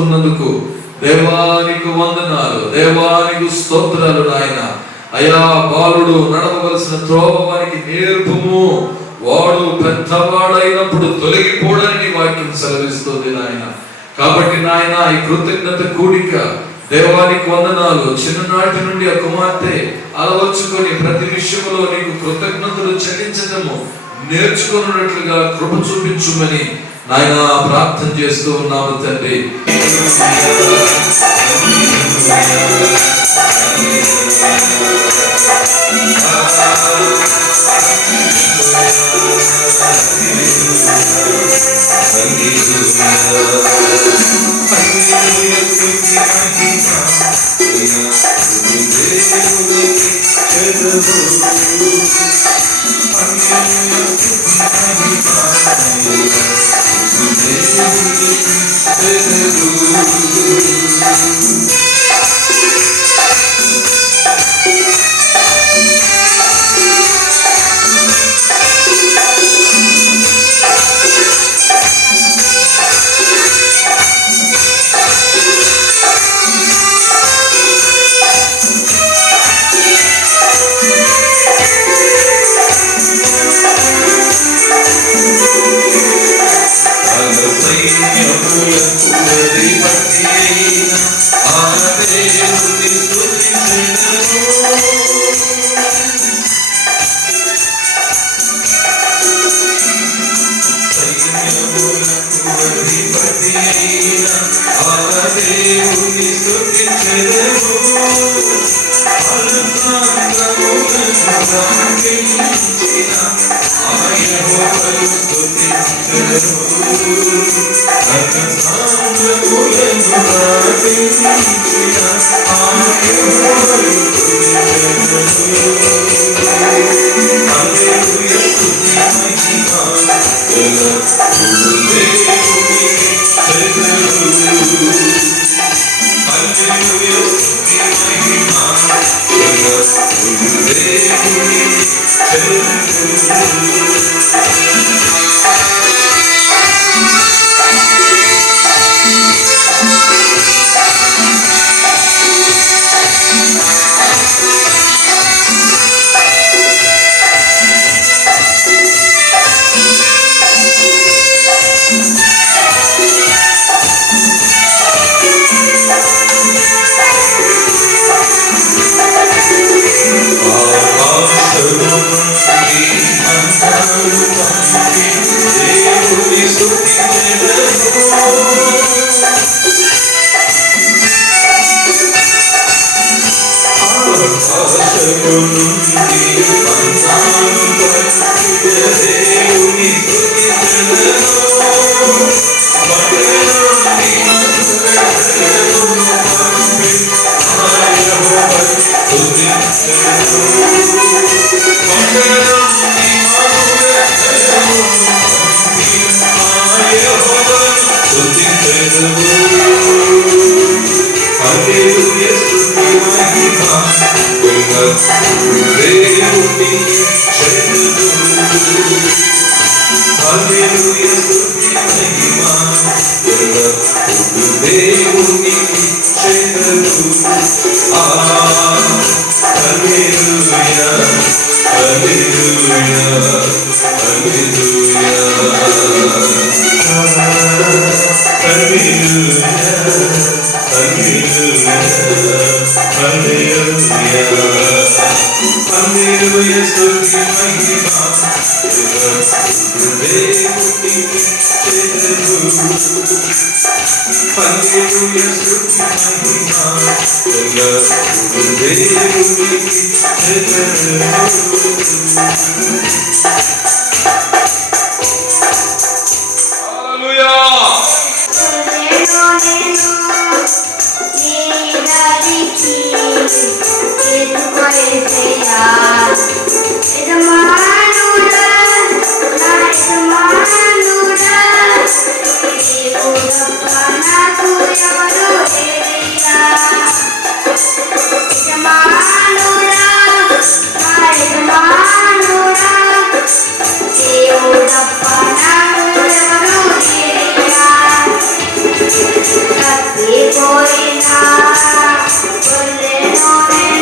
ఉన్నందుకు దేవానికి వందనాలు, దేవానికి స్తోత్రాలు నాయన. అయా బాలుడు నడవవలసిన త్రోవ వానికి నేర్పుము, వాడు పెద్దవాడైనప్పుడు తొలగిపోవడానికి వాక్యం సెలవిస్తుంది నాయన. కాబట్టి నాయన ఈ కృతజ్ఞత కూడిక దేవానికి వందనాలు. చిన్ననాటి నుండి ఆ కుమార్తె అలవర్చుకొని ప్రతి విషయంలో నీకు కృతజ్ఞతలు చెల్లించడము నేర్చుకున్నట్లుగా కృప చూపించుమని నాయన ప్రార్థన చేస్తూ ఉన్నాము తండ్రి. ఆశకు నుండి మన్నాను పంపిన దేవుని స్తుతించెదను. బండ నుండి మంటలను పంపి నా యెహోవాను స్తుతించెదను. బండ నుండి మనుగడలను పంపి నా యెహోవాను స్తుతించెదను. హల్లెలూయా స్తుతి మహిమ దేవునికి చెందును. హల్లెలూయా స్తుతి మహిమ దేవునికి చెందును. హల్లెలూయా హల్లెలూయా హల్లెలూయా హల్లెలూయా హల్లెలూయా స్తుతి మహిమ దేవునికి చెందును. హల్లెలూయా స్తుతి మహిమ దేవునికి చెందును. హల్లెలూయా. Boy,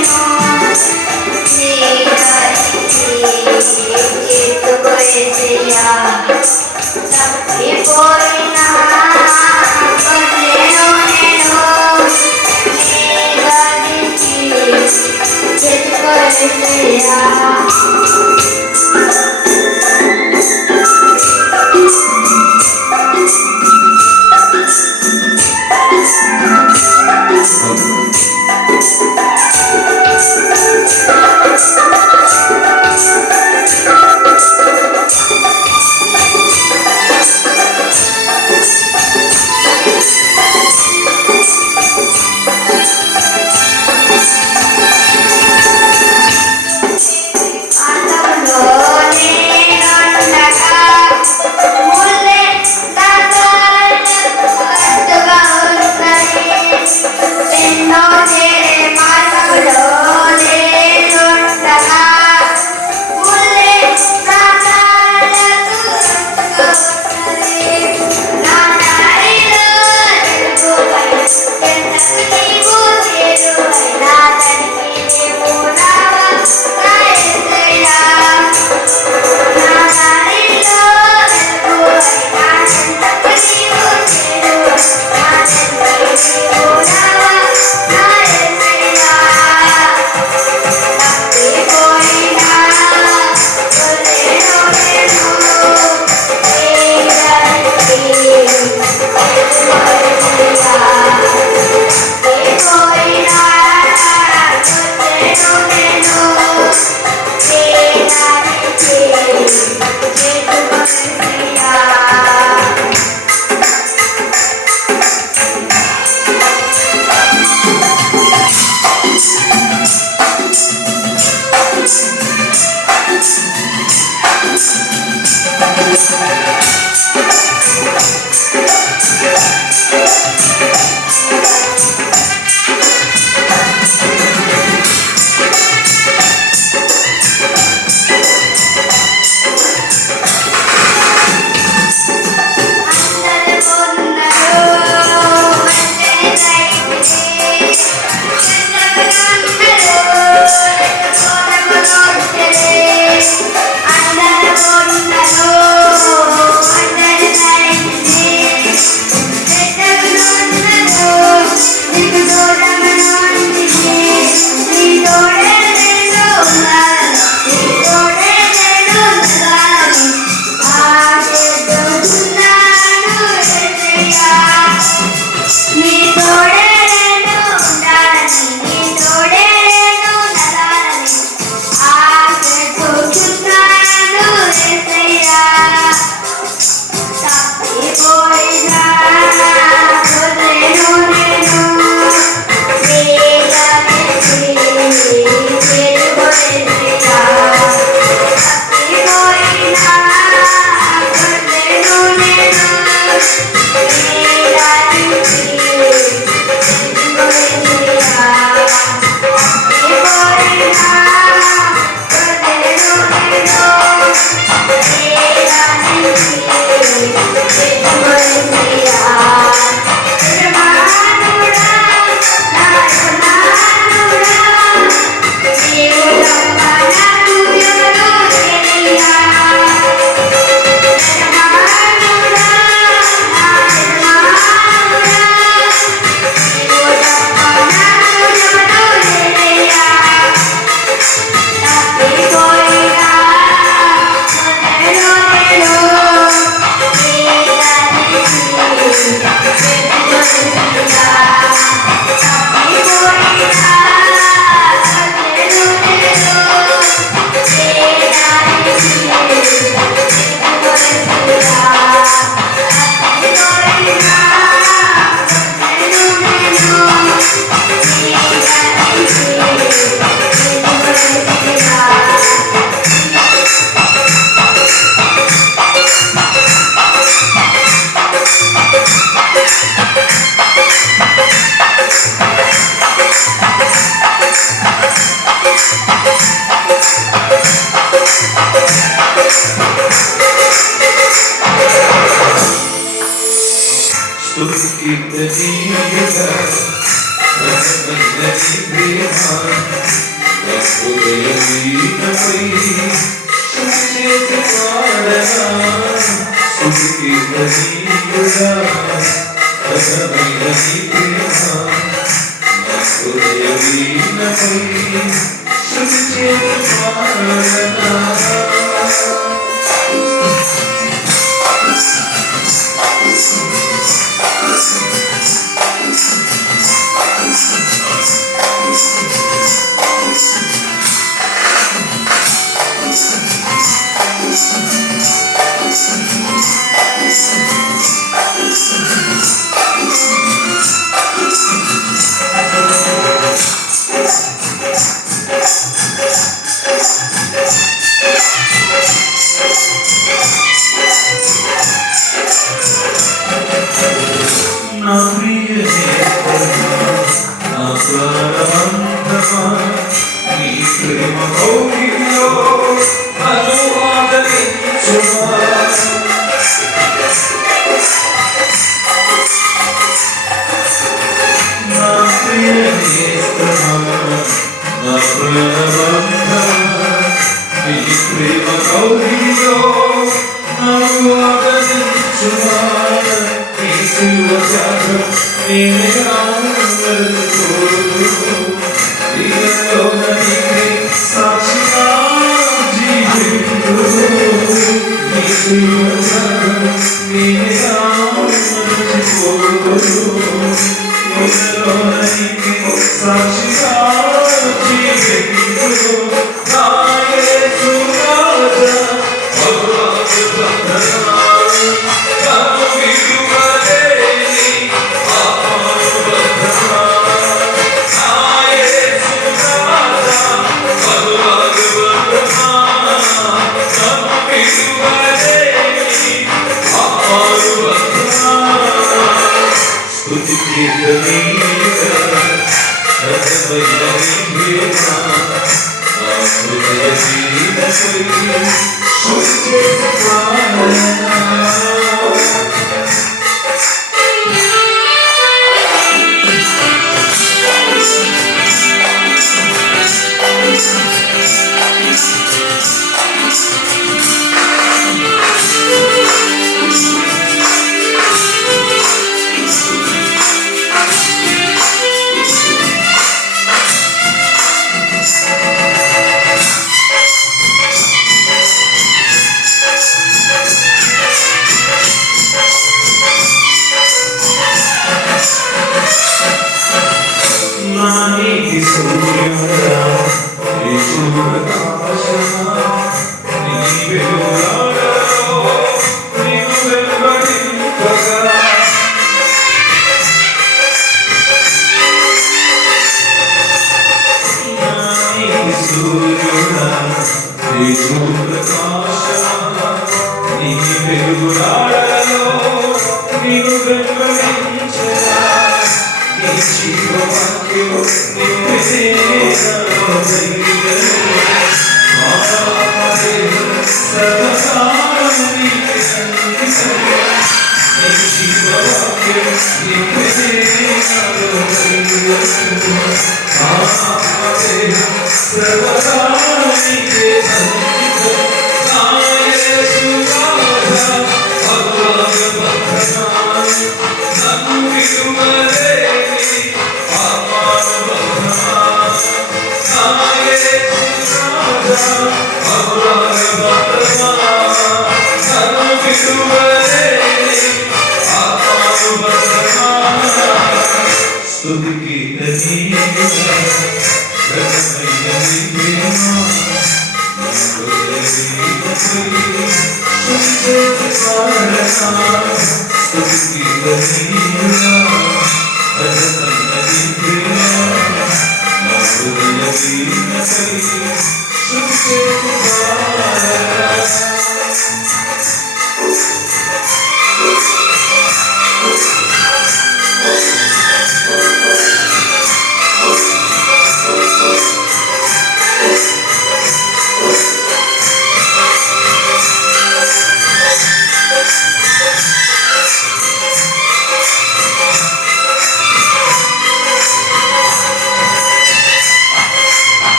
ప్రేమ నా హృదయ వీణపై శృతి చేసి పాడనా స్తుతికి కనీయుడా ఘనమైన నీ ప్రేమ నా హృదయ వీణపై శృతి చేసి పాడనా నా ప్రియ నా ప్రాణమంతమా నీ ప్రేమ కౌగిలిలో నన్ను ఆదరించుమా నా ప్రియ నేస్తమా నా ప్రాణమంతమా నీ ప్రేమ కౌగిలిలో నన్ను ఆదరించుమా సాక్షిగా జీవించు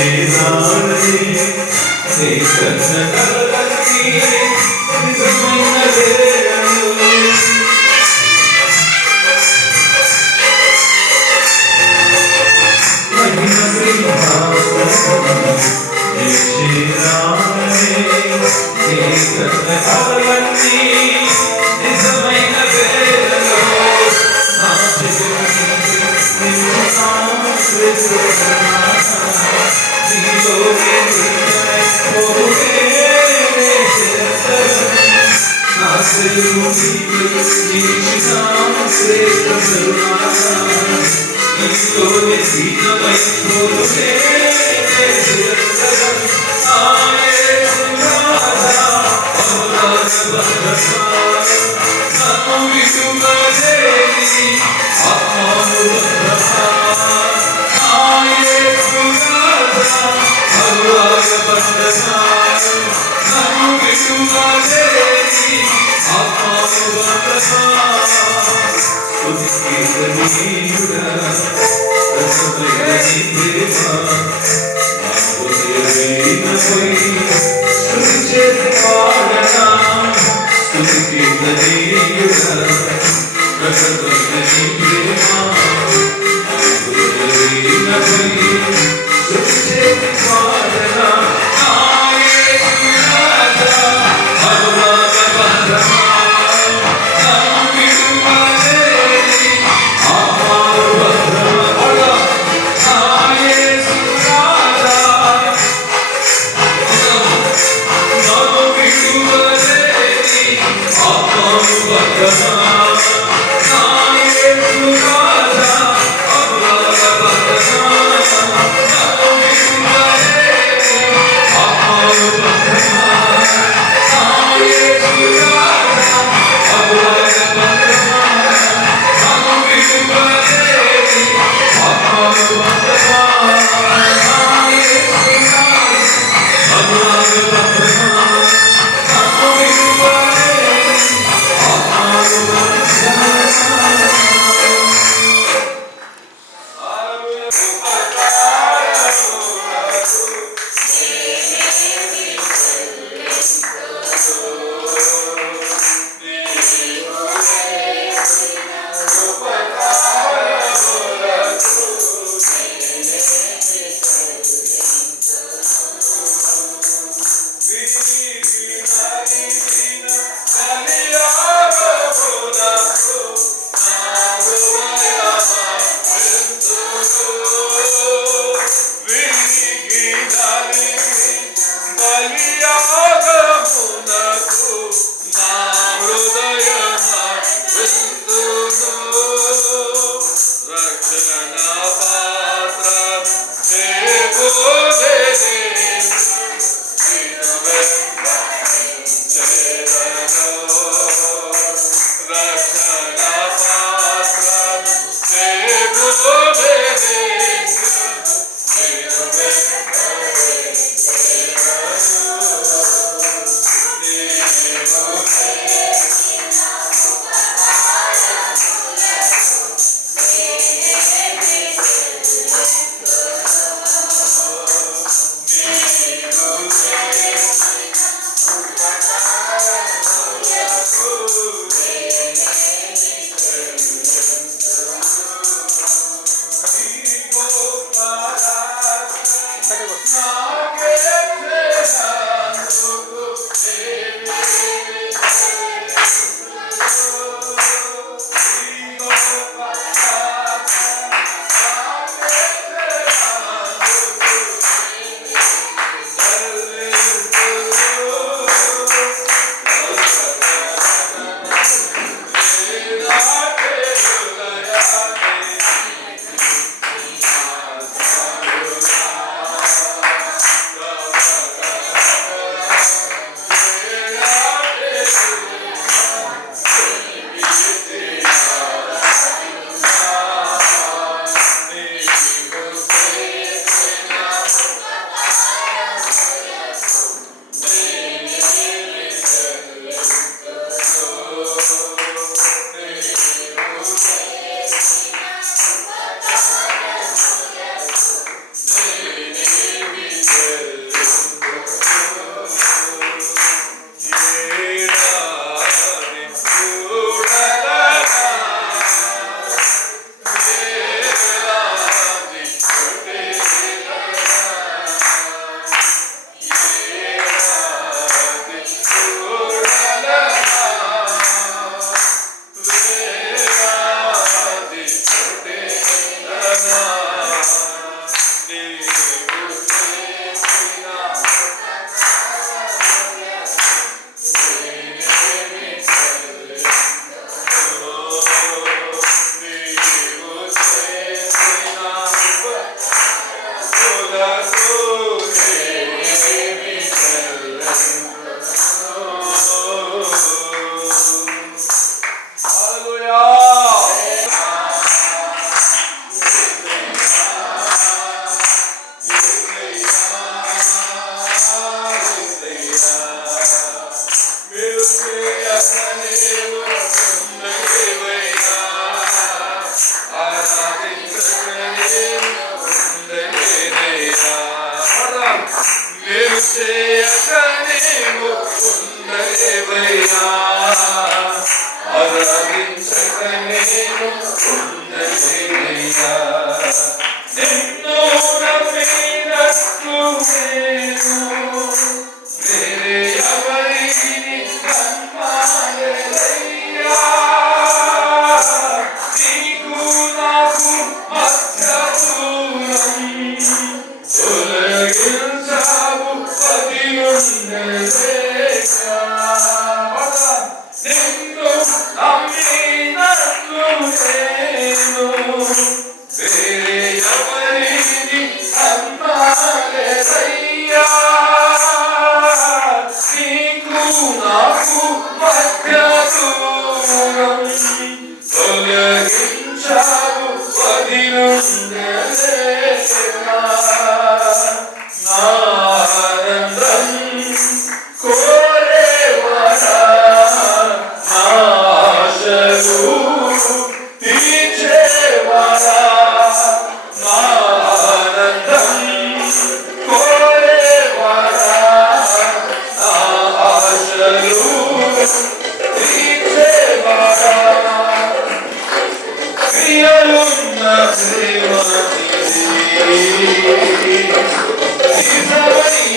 చేరాలని నీ కన్న కలలన్నీ నిజమైన వేళలు మహిమ సింహాసనము నీ చేరాలని నీ కన్న కలలన్నీ నిజమైన వేళలు నా జీవితం చేయకనే ఉండలేవయ్యా ఆరాధించకనే ఉండలేవయ్యా నిన్ను నమ్మినట్టు నేను వేరే ఎవరిని నమ్మాలయ్యా నీకు నాకు మధ్య దూరం తొలగించావు పదిలుండలేగా నిన్ను నమ్మినట్లు నేను వేరే ఎవరిని నమ్మాలయ్యా నీకు నాకు మధ్య దూరం తొలగించావు పదిలుండలేగా ఆనందం కోరేవాడా నా ఆశలు తీర్చేవాడా నా ఆనందం కోరేవాడా నా ఆశలు తీర్చేవాడా ప్రియలున్న ప్రేమ నిజమైన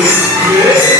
Hallelujah.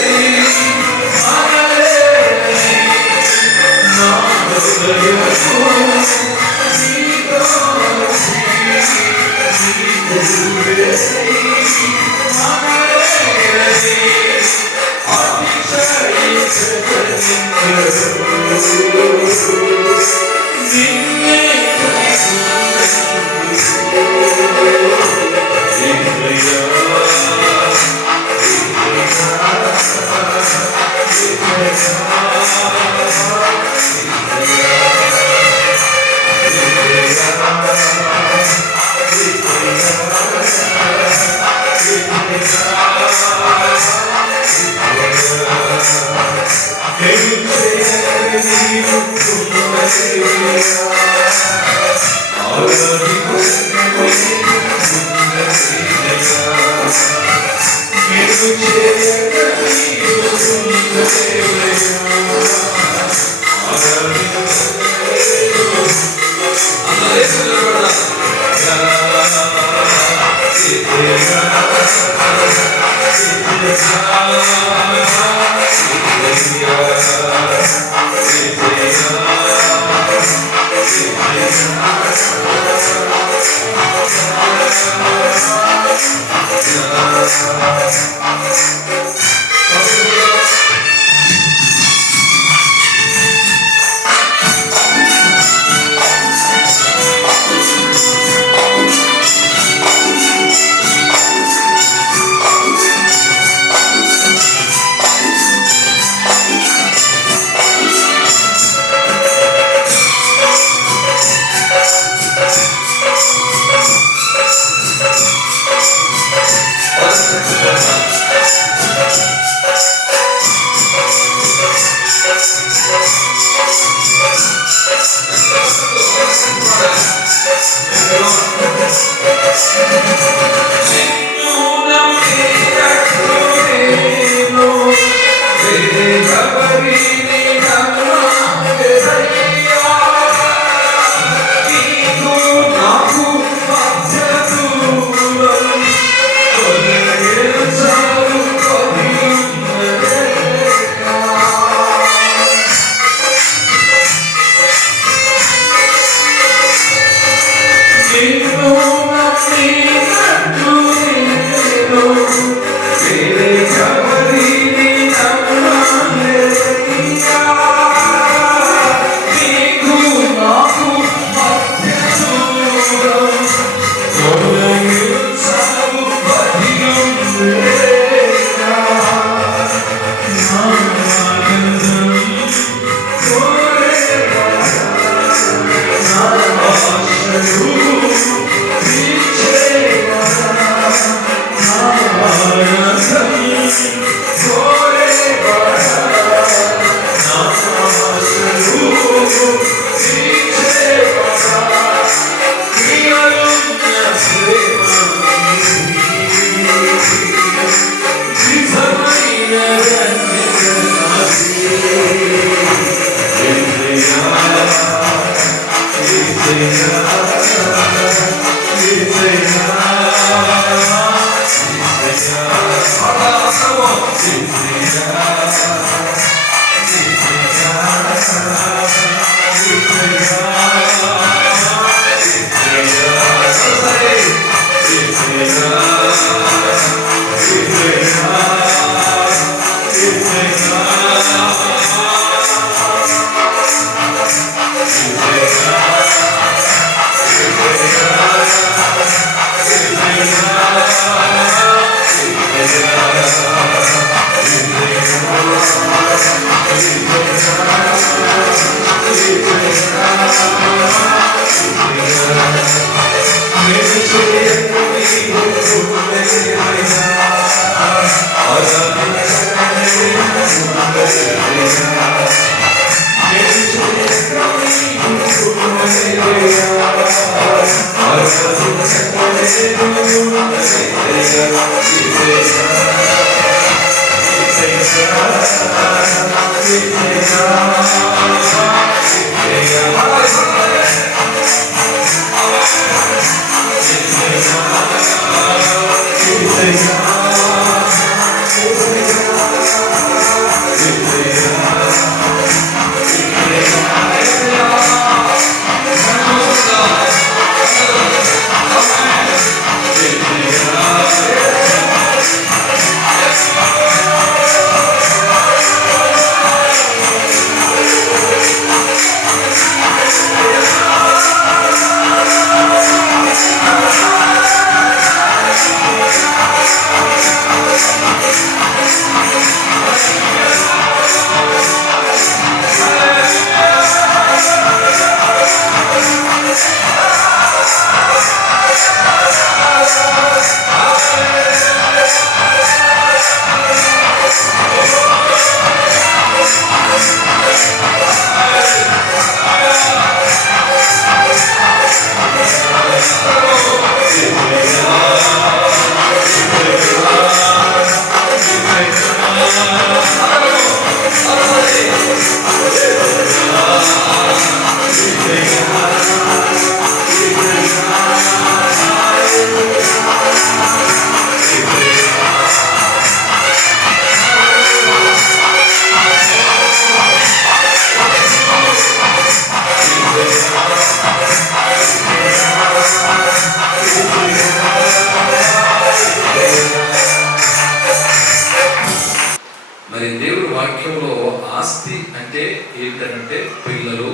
వాక్యంలో ఆస్తి అంటే ఏంటంటే పిల్లలు.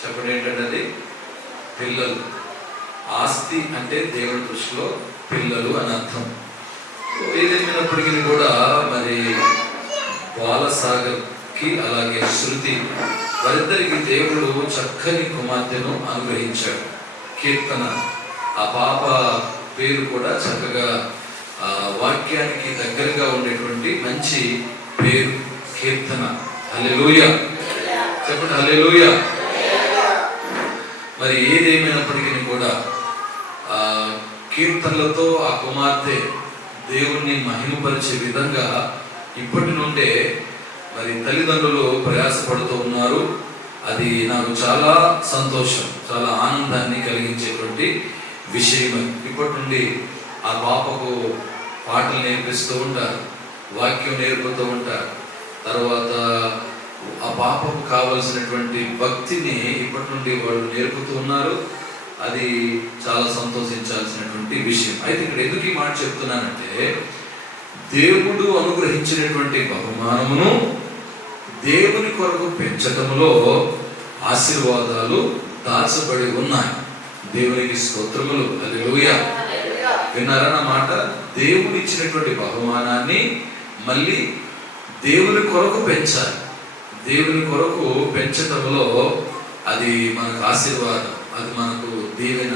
చెప్పండి ఏంటంటే అది పిల్లలు. ఆస్తి అంటే దేవుడి దృష్టిలో పిల్లలు అని అర్థం. ఏదేమైనప్పటికీ కూడా మరి బాలసాగర్కి అలాగే శృతి వారిద్దరికి దేవుడు చక్కని కుమార్తెను అనుగ్రహించాడు. కీర్తన, ఆ పాప పేరు కూడా చక్కగా వాక్యానికి దగ్గరగా ఉండేటువంటి మంచి పేరు కీర్తన. హల్లెలూయా చెప్పండి, హల్లెలూయా. మరి ఏదేమైనప్పటికీ కూడా కీర్తనలతో ఆ కుమార్తె దేవుణ్ణి మహిమపరిచే విధంగా ఇప్పటి నుండే మరి తల్లిదండ్రులు ప్రయాసపడుతూ ఉన్నారు. అది నాకు చాలా సంతోషం, చాలా ఆనందాన్ని కలిగించేటువంటి విషయం. ఇప్పటి నుండి ఆ పాపకు పాటలు నేర్పిస్తూ ఉంటారు, వాక్యం నేర్పుతూ ఉంటారు. తర్వాత ఆ పాపకు కావలసినటువంటి భక్తిని ఇప్పటి నుండి వాళ్ళు నేర్పుతూ ఉన్నారు. అది చాలా సంతోషించాల్సినటువంటి విషయం. అయితే ఇక్కడ ఎందుకు ఈ మాట చెప్తున్నానంటే, దేవుడు అనుగ్రహించినటువంటి బహుమానమును దేవుని కొరకు పెంచటంలో ఆశీర్వాదాలు దాచబడి ఉన్నాయి. దేవునికి స్తోత్రములు. హల్లెలూయా. విన్నారా నా మాట? దేవుడు ఇచ్చినటువంటి బహుమానాన్ని మళ్ళీ దేవుని కొరకు పెంచాలి. దేవుని కొరకు పెంచటంలో అది మనకు ఆశీర్వాదం, అది మనకు దీవెన.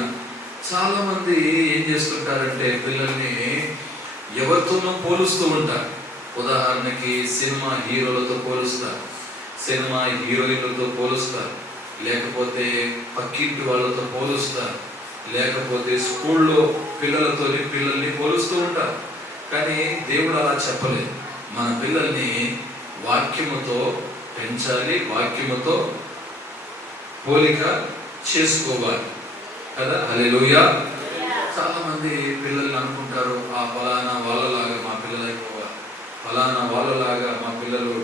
చాలా మంది ఏం చేస్తుంటారంటే పిల్లల్ని ఎవరితోనో పోలుస్తూ ఉంటారు. ఉదాహరణకి సినిమా హీరోలతో పోలుస్తారు, సినిమా హీరోయిన్లతో పోలుస్తారు, లేకపోతే పక్కింటి వాళ్ళతో పోలుస్తారు, లేకపోతే స్కూల్లో పిల్లల్ని పోలుస్తూ ఉంటారు. కానీ దేవుడు అలా చెప్పలేదు. మన పిల్లల్ని వాక్యముతో పెంచాలి, వాక్యముతో పోలిక చేసుకోవాలి కదా. హల్లెలూయా. చాలా మంది పిల్లల్ని అనుకుంటారు, ఆ ఫలానా వాళ్ళలాగా మా పిల్లలు అయిపోవాలి, ఫలానా వాళ్ళలాగా మా పిల్లలు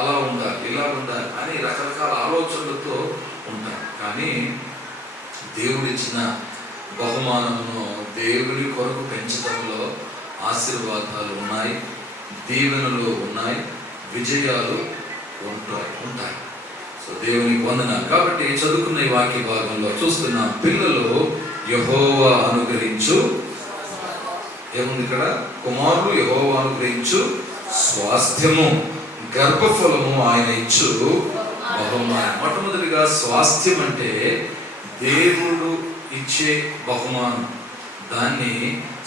అలా ఉండాలి, ఇలా ఉండాలి అని రకరకాల ఆలోచనలతో ఉంటారు. కానీ దేవుడిచ్చిన బహుమానమును దేవుడి కొరకు పెంచడంలో ఆశీర్వాదాలు ఉన్నాయి, దీవెనలు ఉన్నాయి, విజయాలు ఉంటాయి. సో దేవునికి వందనాలు. కాబట్టి చదువుకున్న ఈ వాక్య భాగంలో చూస్తున్నాం, పిల్లలు యెహోవా అనుగ్రహించు, ఏముంది ఇక్కడ? కుమారులు యెహోవా అనుగ్రహించు స్వాస్థ్యము, గర్భఫలము ఆయన ఇచ్చు బహుమానం. మొట్టమొదటిగా స్వాస్థ్యం అంటే దేవుడు ఇచ్చే బహుమానం, దాన్ని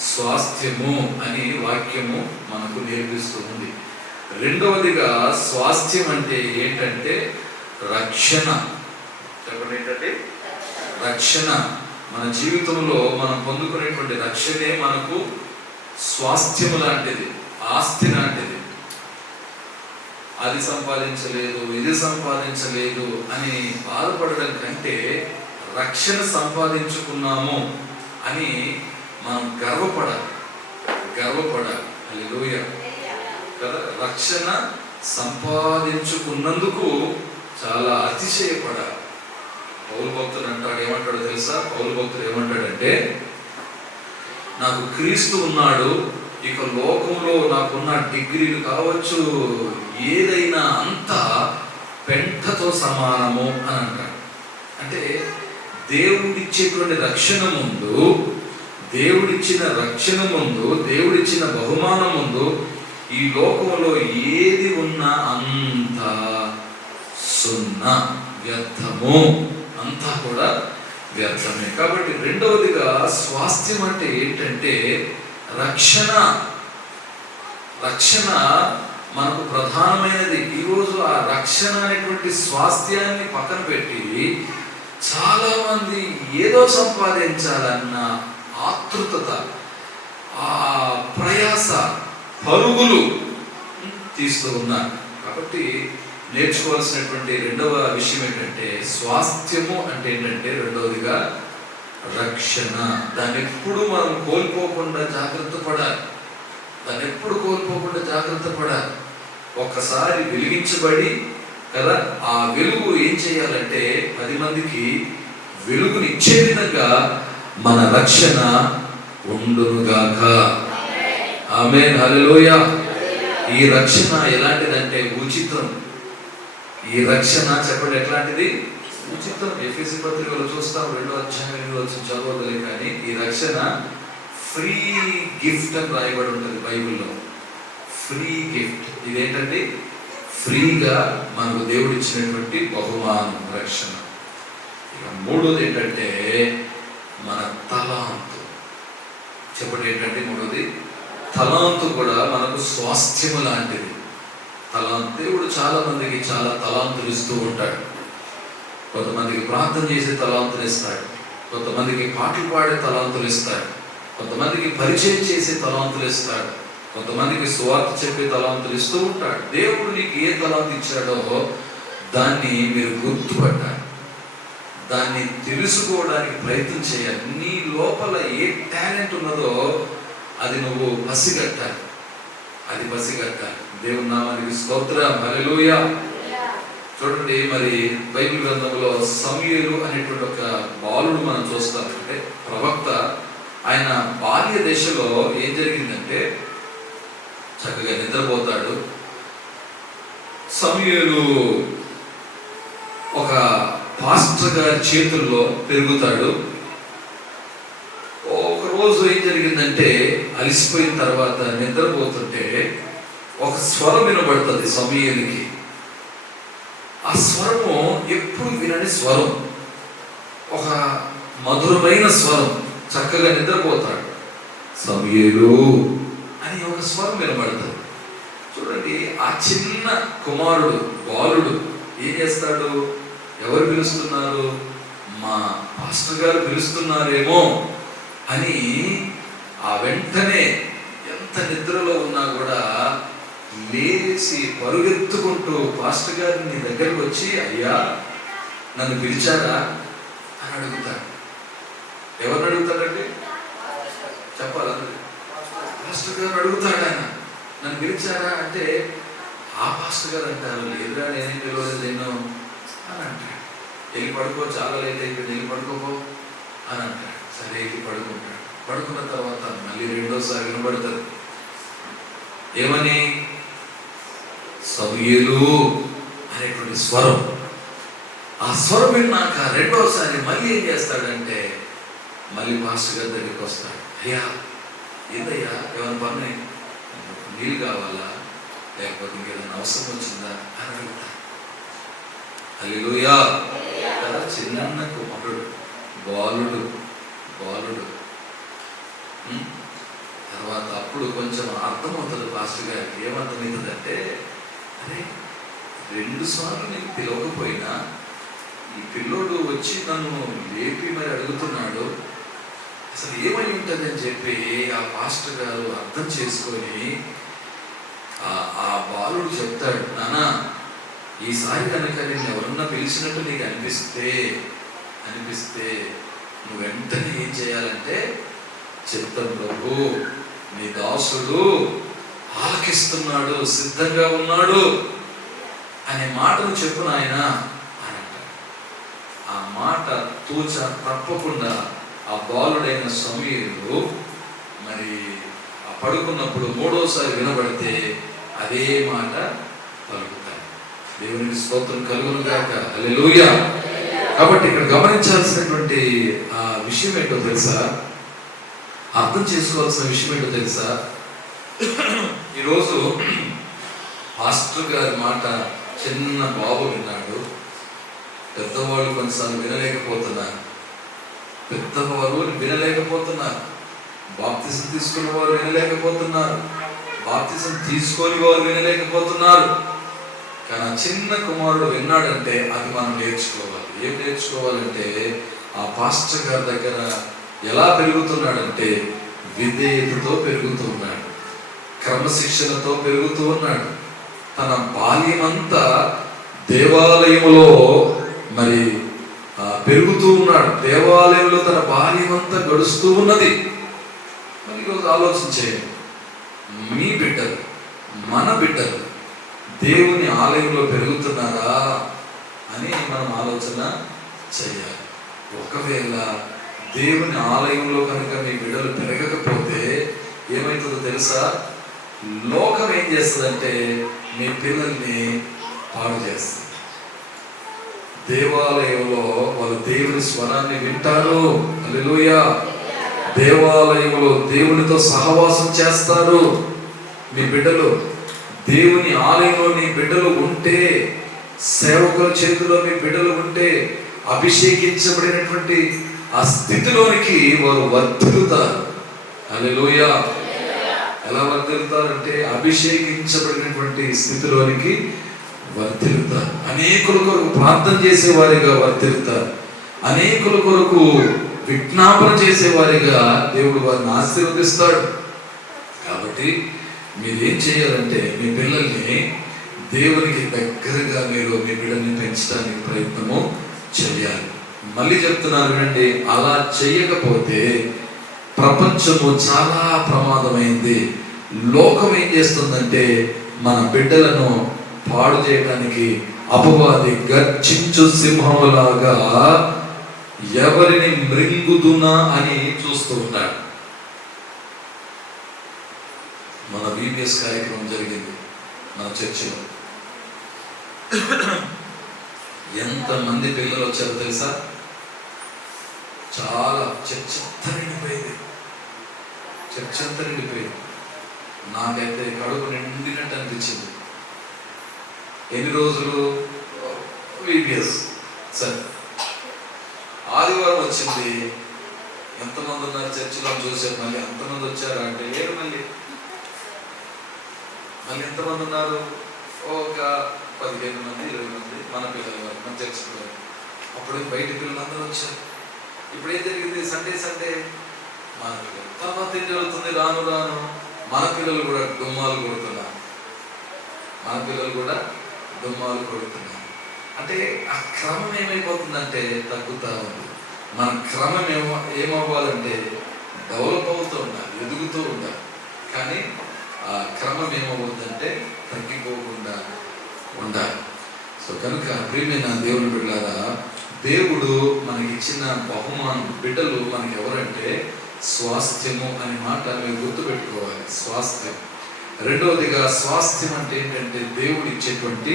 స్వాస్థ్యము అని వాక్యము మనకు నేర్పిస్తూ ఉంది. రెండవదిగా స్వాస్థ్యం అంటే ఏంటంటే రక్షణ. చెప్పండి ఏంటంటే రక్షణ. మన జీవితంలో మనం పొందుకునేటువంటి రక్షణే మనకు స్వాస్థ్యము లాంటిది, ఆస్తి లాంటిది. అది సంపాదించలేదు, ఇది సంపాదించలేదు అని బాధపడడం కంటే రక్షణ సంపాదించుకున్నాము అని మనం గర్వపడాలి. హల్లెలూయా కదా. రక్షణ సంపాదించుకున్నందుకు చాలా అతిశయపడాలి. పౌలు భక్తుడు అంటాడు, ఏమంటాడో తెలుసా? పౌలు భక్తుడు ఏమంటాడంటే, నాకు క్రీస్తు ఉన్నాడు, ఇక లోకంలో నాకున్న డిగ్రీలు కావచ్చు, ఏదైనా అంతా పెంటతో సమానము అని అంటాడు. అంటే దేవుడిచ్చేటువంటి రక్షణ ముందు, దేవుడిచ్చిన బహుమానం ముందు ఈ లోకంలో ఏది ఉన్నా అంతా సున్నా, వ్యర్థము, అంతా కూడా వ్యర్థమే. కాబట్టి రెండవదిగా స్వాస్థ్యం అంటే ఏంటంటే రక్షణ మనకు ప్రధానమైనది. ఈరోజు ఆ రక్షణ అనేటువంటి స్వాస్థ్యాన్ని పక్కన పెట్టి చాలా మంది ఏదో సంపాదించాలన్న ఆతృతత, ఆ ప్రయాస, పరుగులు తీస్తూ ఉన్నారు. కాబట్టి నేర్చుకోవాల్సినటువంటి రెండవ విషయం ఏంటంటే స్వాస్థ్యము అంటే ఏంటంటే రెండవదిగా రక్షణ. దాన్ని ఎప్పుడు మనం కోల్పోకుండా జాగ్రత్త పడాలి. ఒక్కసారి వెలిగించబడి కదా, ఆ వెలుగు ఏం చేయాలంటే 10 మందికి వెలుగునిచ్చే విధంగా మన రక్షణ ఉండునుగాక. ఆమేన్. హల్లెలూయా. ఈ రక్షణ ఎలాంటిదంటే ఉచితం. ఈ రక్షణ చెప్పండి ఎట్లాంటిది? ఉచితం. ఎఫెసీ పత్రికలో చూస్తాం 2వ అధ్యాయం వచ్చి చదవదులే, కానీ ఈ రక్షణ ఫ్రీ గిఫ్ట్ అని రాయబడి ఉంటుంది బైబిల్లో. Free gift. ఇదేంటండి? ఫ్రీగా మనకు దేవుడు ఇచ్చినటువంటి బహుమానం రక్షణ. ఇక మూడోది ఏంటంటే మన తలాంతు. చెప్పండి ఏంటంటే మూడోది? తలాంతు కూడా మనకు స్వాస్థ్యము లాంటిది. తలాంతు. దేవుడు చాలా మందికి చాలా తలాంతులు ఇస్తూ ఉంటాడు. కొంతమందికి ప్రార్థన చేసే తలాంతులు ఇస్తాడు, కొంతమందికి పాటలు పాడే తలాంతులు ఇస్తాడు, కొంతమందికి పరిచయం చేసే తలాంతులు ఇస్తాడు, కొంతమందికి సువార్త చెప్పే తలాంతులు ఇస్తూ ఉంటాడు. దేవుడు నీకు ఏ తలాంతు ఇచ్చాడో దాన్ని మీరు గుర్తుపట్టాలి, దాన్ని తెలుసుకోవడానికి ప్రయత్నం చేయాలి. నీ లోపల ఏ టాలెంట్ ఉన్నదో అది నువ్వు పసిగట్టాలి, అది పసిగట్టాలి. దేవుని నామానికి స్తోత్రం. హల్లెలూయా. చూడండి, మరి బైబిల్ గ్రంథంలో సమూయేలు అనేటువంటి ఒక బాలుడు మనం చూస్తాం. అంటే ప్రవక్త. ఆయన బాల్య దశలో ఏం జరిగిందంటే చక్కగా నిద్రపోతాడు. సమూయేలు ఒక పాస్టర్ గారి చేతుల్లో పెరుగుతాడు. ఒక రోజు ఏం జరిగిందంటే అలసిపోయిన తర్వాత నిద్రపోతుంటే ఒక స్వరం వినబడుతుంది సమూయేలుకి. ఆ స్వరము ఎప్పుడు వినని స్వరం, ఒక మధురమైన స్వరం. చక్కగా నిద్రపోతాడు. సమూయేలు అని ఒక స్వరం వినబడుతుంది. చూడండి, ఆ చిన్న కుమారుడు బాలుడు ఏం చేస్తాడు? ఎవరు పిలుస్తున్నారు? మా పాస్టర్ గారు పిలుస్తున్నారేమో అని ఆ వెంటనే ఎంత నిద్రలో ఉన్నా కూడా లేచి పరుగెత్తుకుంటూ పాస్టర్ గారిని దగ్గరకు వచ్చి, అయ్యా నన్ను పిలిచారా అని అడుగుతాడు. ఎవరిని అడుగుతాడండి? చెప్పాలండి. పాస్టర్ గారిని అడుగుతాడు. ఆయన నన్ను పిలిచారా అంటే ఆ పాస్టర్ గారు అంటారు, లేదురా నేనేం పిలవలేదు నిన్ను అని అంటాడు. వెళ్ళి పడుకో, చాలా లేట్ అయిపోయింది, వెళ్ళి పడుకోపో అని అంటాడు. సరే వెళ్ళి పడుకుంటాడు. పడుకున్న తర్వాత మళ్ళీ రెండోసారి వినబడుతుంది. ఏమని? సమూయేలు అనేటువంటి స్వరం. ఆ స్వరం విన్నాక రెండోసారి మళ్ళీ ఏం చేస్తాడంటే మళ్ళీ పాస్టర్ గారి దగ్గరికి వస్తాడు. అయ్యా ఏదయ్యా, ఏమైనా పని, నీళ్ళు కావాలా, లేకపోతే ఇంకేదైనా అవసరం వచ్చిందా అని అడుగుతాడు. హల్లెలూయా. కదా, చిన్న కుమారుడు, బాలుడు. తర్వాత అప్పుడు కొంచెం అర్థమవుతుంది పాస్టర్ గారికి. ఏమర్థమవుతుందంటే, అరే 2 సార్లు నేను పిలవకపోయినా ఈ పిల్లోడు వచ్చి నన్ను లేపి మరి అడుగుతున్నాడు, అసలు ఏమై ఉంటుంది అని చెప్పి ఆ పాస్టర్ గారు అర్థం చేసుకొని ఆ బాలుడు చెప్తాడు, నానా ఈసారి కనుక నేను ఎవరన్నా పిలిచినట్టు నీకు అనిపిస్తే నువ్వు వెంటనే ఏం చేయాలంటే, చెప్తాను ప్రభు నీ దాసుడు ఆలకిస్తున్నాడు, సిద్ధంగా ఉన్నాడు అనే మాటను చెప్పు నాయన అని అంటాడు. ఆ మాట తూచ తప్పకుండా ఆ బాలుడైన సమూయేలు మరి ఆ పడుకున్నప్పుడు మూడోసారి వినబడితే అదే మాట పలుకుతాడు. దేవునికి స్తోత్రం కలుగును గాక. హల్లెలూయా. కాబట్టి ఇక్కడ గమనించాల్సినటువంటి ఆ విషయం ఏంటో తెలుసా? అర్థం చేసుకోవాల్సిన విషయం ఏంటో తెలుసా? ఈరోజు పాస్టర్ గారి మాట చిన్న బాబు విన్నాడు. పెద్దవాళ్ళు కొన్నిసార్లు వినలేకపోతున్నారు. బాప్తిసం తీసుకున్న వారు వినలేకపోతున్నారు. బాప్తిసం తీసుకొని వారు వినలేకపోతున్నారు. కానీ ఆ చిన్న కుమారుడు విన్నాడంటే అది మనం నేర్చుకోవాలి. ఏం నేర్చుకోవాలంటే, ఆ పాస్టర్ గారి దగ్గర ఎలా పెరుగుతున్నాడంటే విధేయతతో పెరుగుతూ ఉన్నాడు, క్రమశిక్షణతో పెరుగుతూ ఉన్నాడు. తన బాల్యమంతా దేవాలయంలో మరి పెరుగుతూ ఉన్నాడు. దేవాలయంలో తన బాల్యమంతా గడుస్తూ ఉన్నది. మరి ఈరోజు ఆలోచించేయండి, మీ బిడ్డలు, మన బిడ్డలు దేవుని ఆలయంలో పెరుగుతున్నారా అని మనం ఆలోచన చేయాలి. ఒకవేళ దేవుని ఆలయంలో కనుక మీ బిడ్డలు పెరగకపోతే ఏమవుతుందో తెలుసా? లోకం ఏం చేస్తుందంటే మీ పిల్లల్ని పాడు చేస్తుంది. దేవాలయంలో వాళ్ళు దేవుని స్వరాన్ని వింటారు. హల్లెలూయా. దేవాలయంలో దేవునితో సహవాసం చేస్తారు. మీ బిడ్డలు దేవుని ఆలయంలో నీ బిడ్డలు ఉంటే, సేవకుల చేతిలో మీ బిడ్డలు ఉంటే, అభిషేకించబడినటువంటి ఆ స్థితిలోనికి వారు వర్ధిల్లుతారు. హల్లెలూయా. ఎలా వర్ధిల్లుతారంటే అభిషేకించబడినటువంటి స్థితిలోనికి వర్ధిల్లుతారు. అనేకుల కొరకు ప్రార్థన చేసేవారిగా వర్ధిల్లుతారు. అనేకుల కొరకు విజ్ఞాపన చేసేవారిగా దేవుడు వారిని ఆశీర్వదిస్తాడు. కాబట్టి మీరేం చేయాలంటే మీ పిల్లల్ని దేవునికి దగ్గరగా మీరు మీ బిడ్డల్ని పెంచడానికి ప్రయత్నము చేయాలి. మళ్ళీ చెప్తున్నాను వినండి, అలా చేయకపోతే ప్రపంచము చాలా ప్రమాదమైంది. లోకం ఏం చేస్తుందంటే మన బిడ్డలను పాడు చేయడానికి అపవాది గర్జించు సింహములాగా ఎవరిని మృంగుదునా అని చూస్తూ ఉంటాడు. మన VBS కార్యక్రమం జరిగింది మన చర్చిలో. ఎంతమంది పిల్లలు వచ్చారో తెలుసా? చాలా చర్చ్ అంతా నిండిపోయింది. చర్చ్ అంతా నిండిపోయింది. నాకైతే కడుపు నిండినట్టు అనిపించింది. ఎన్ని రోజులు VBS సరే, ఆదివారం వచ్చింది. ఎంతమంది ఉన్నారు చర్చిలో చూసారు. మళ్ళీ ఎంతమంది వచ్చారు అంటే ఏడు. మళ్ళీ ఎంతమంది ఉన్నారు? ఒక 15 మంది 20 మంది మన పిల్లలు, మన చర్చ్ పిల్లలు. అప్పుడు బయట పిల్లలు అందరూ వచ్చారు. ఇప్పుడు ఏం జరిగింది? సండే మన పిల్లలు. తర్వాత ఏం జరుగుతుంది? రాను రాను మన పిల్లలు కూడా డుమ్మాలు కొడుతున్నారు. అంటే ఆ క్రమం ఏమైపోతుందంటే తగ్గుతూ ఉంది. మన క్రమం ఏమవ్వాలంటే డెవలప్ అవుతూ ఉండాలి, ఎదుగుతూ ఉండాలి. కానీ ఆ క్రమం ఏమవుతుందంటే తగ్గిపోకుండా ఉండాలి. సో కనుక ప్రియమైన దేవుని బిడ్డలారా, దేవుడు మనకి ఇచ్చిన బహుమానం బిడ్డలు మనకి ఎవరంటే స్వాస్థ్యము అనే మాట మీరు గుర్తుపెట్టుకోవాలి. స్వాస్థ్యం. రెండవదిగా స్వాస్థ్యం అంటే ఏంటంటే దేవుడు ఇచ్చేటువంటి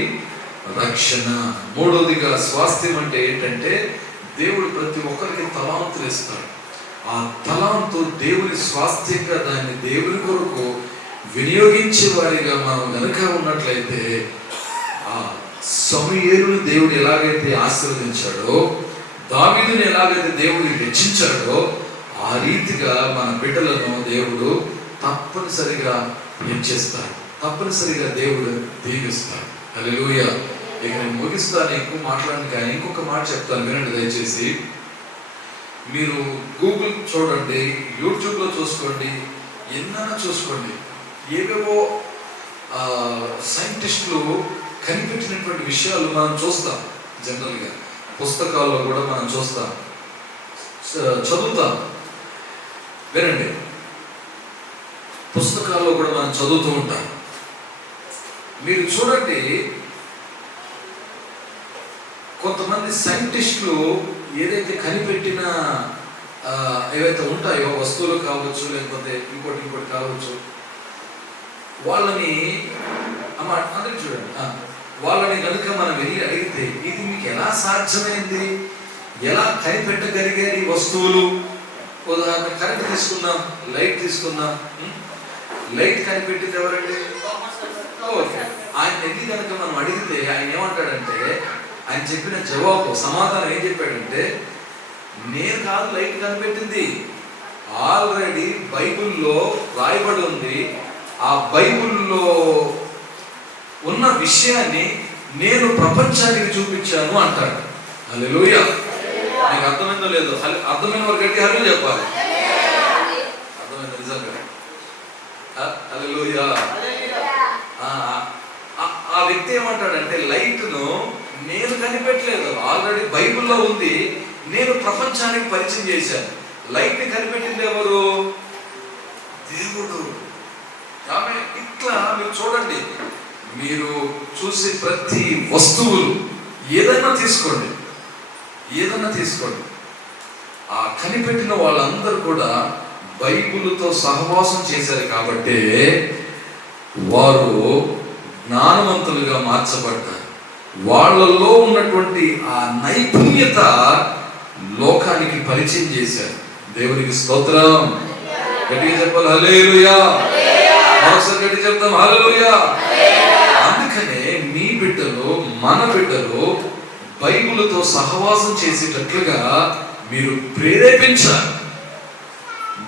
రక్షణ. మూడవదిగా స్వాస్థ్యం అంటే ఏంటంటే దేవుడు ప్రతి ఒక్కరికి తలాంతులు ఇస్తాడు. ఆ తలాంతు దేవుని స్వాస్థ్యంగా దాన్ని దేవుని కొరకు వినియోగించే వారిగా మనం గనుక ఉన్నట్లయితే, ఆ సమూయేలును దేవుడు ఎలాగైతే ఆశీర్వదించాడో, దావీదుని ఎలాగైతే దేవుడు హెచ్చించాడో, ఆ రీతిగా మన బిడ్డలను దేవుడు తప్పనిసరిగా హెచ్చిస్తాడు. తప్పనిసరిగా దేవుడు దీవిస్తాడు. హల్లెలూయా. ఇక నేను ముగిస్తాను, ఎక్కువ మాట్లాడను. కానీ ఇంకొక మాట చెప్తాను, వినండి దయచేసి. మీరు గూగుల్ చూడండి, యూట్యూబ్లో చూసుకోండి, ఎన్నైనా చూసుకోండి. ఏవేవో సైంటిస్టులు కనిపెట్టినటువంటి విషయాలు మనం చూస్తాం. జనరల్గా పుస్తకాల్లో కూడా మనం చూస్తాం, చదువుతాం. వినండి, పుస్తకాల్లో కూడా మనం చదువుతూ ఉంటాం. మీరు చూడండి, కొంతమంది సైంటిస్టులు ఏదైతే కనిపెట్టిన ఏవైతే ఉంటాయో, వస్తువులు కావచ్చు, లేకపోతే ఇంకోటి కావచ్చు, వాళ్ళని అందరికి చూడండి, వాళ్ళని కనుక మనం వెళ్ళి అడిగితే ఇది మీకు ఎలా సాధ్యమైంది, ఎలా కనిపెట్టగలిగారు ఈ వస్తువులు? ఉదాహరణ కరెంట్ తీసుకుందాం, లైట్ తీసుకుందాం. లైట్ కనిపెట్టింది ఎవరండి? ఓకే. ఆయన వెళ్ళి కనుక మనం అడిగితే ఆయన ఏమంటాడంటే, ఆయన చెప్పిన సమాధానం ఏం చెప్పాడంటే, నేను కాదు లైట్ కనిపెట్టింది, ఆల్రెడీ బైబిల్లో రాయబడి ఉంది. ఆ బైబిల్లో ఉన్న విషయాన్ని నేను ప్రపంచానికి చూపించాను అంటాడు. హల్లెలూయా. మీకు అర్థమైందో లేదో? అర్థమైన వారు గట్టి హల్లెలూయా చెప్పాలి. అర్థమైంది నిజంగా? హల్లెలూయా. ఆ వ్యక్తి ఏమంటాడంటే, లైట్ను నేను కనిపెట్టలేదు, ఆల్రెడీ బైబిల్లో ఉంది, నేను ప్రపంచానికి పరిచయం చేశాను. లైట్ ని కనిపెట్టింది ఎవరు? దేవుడు. ఇట్లా మీరు చూడండి, మీరు చూసే ప్రతి వస్తువులు ఏదైనా తీసుకోండి, ఆ కనిపెట్టిన వాళ్ళందరూ కూడా బైబిల్తో సహవాసం చేశారు. కాబట్టి వారు జ్ఞానవంతులుగా మార్చబడ్డారు. వాళ్ళలో ఉన్నటువంటి ఆ నైపుణ్యత లోకానికి పరిచయం చేశారు. దేవునికి స్తోత్రం. గట్టిగా చెప్పాలి హల్లెలూయా. మరోసారి గట్టి చెప్తాం హల్లెలూయా. అందుకనే మీ బిడ్డలు, మన బిడ్డలు బైబిల్తో సహవాసం చేసేటట్లుగా మీరు ప్రేరేపించాలి,